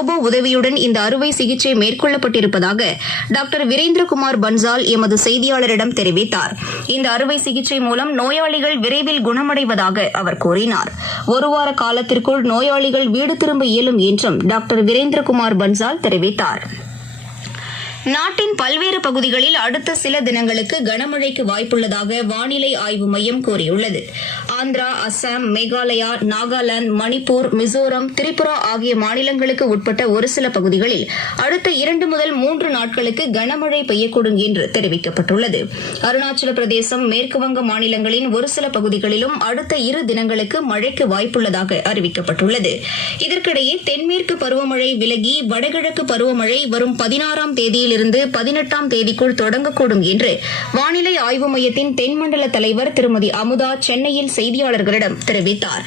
Robot உதவியுடன் இந்த அறுவை சிகிச்சை மேற்கொள்ளப்பட்டிருப்பதாக டாக்டர் வீரேந்திரகுமார் பன்சால் எமது செய்தியாளரிடம் தெரிவித்தார். இந்த அறுவை சிகிச்சை மூலம் நோயாளிகள் விரைவில் குணமடைவதாக அவர் கூறினார். ஒரு வார காலத்திற்குள் நோயாளிகள் வீடு திரும்ப இயலும் என்றும் டாக்டர் வீரேந்திரகுமார் பன்சால் தெரிவித்தார். நாட்டின் பல்வேறு பகுதிகளில் அடுத்த சில தினங்களுக்கு கனமழைக்கு வாய்ப்புள்ளதாக வானிலை ஆய்வு மையம் கூறியுள்ளது. ஆந்திரா, அசாம், மேகாலயா, நாகாலாந்து, மணிப்பூர், மிசோரம், திரிபுரா ஆகிய மாநிலங்களுக்கு உட்பட்ட ஒரு சில பகுதிகளில் அடுத்த 2 முதல் 3 நாட்களுக்கு கனமழை பெய்யக்கூடும் என்று தெரிவிக்கப்பட்டுள்ளது. அருணாச்சல பிரதேசம், மேற்குவங்க மாநிலங்களின் ஒரு சில பகுதிகளிலும் அடுத்த 2 தினங்களுக்கு மழைக்கு வாய்ப்புள்ளதாக அறிவிக்கப்பட்டுள்ளது. இதற்கிடையே தென்மேற்கு பருவமழை விலகி வடகிழக்கு பருவமழை வரும் 16ஆம் தேதியிலிருந்து 18ஆம் தேதிக்குள் தொடங்கக்கூடும் என்று வானிலை ஆய்வு மையத்தின் தென்மண்டல தலைவர் திருமதி அமுதா சென்னையில் செய்தியாளர்களிடம் தெரிவித்தார்.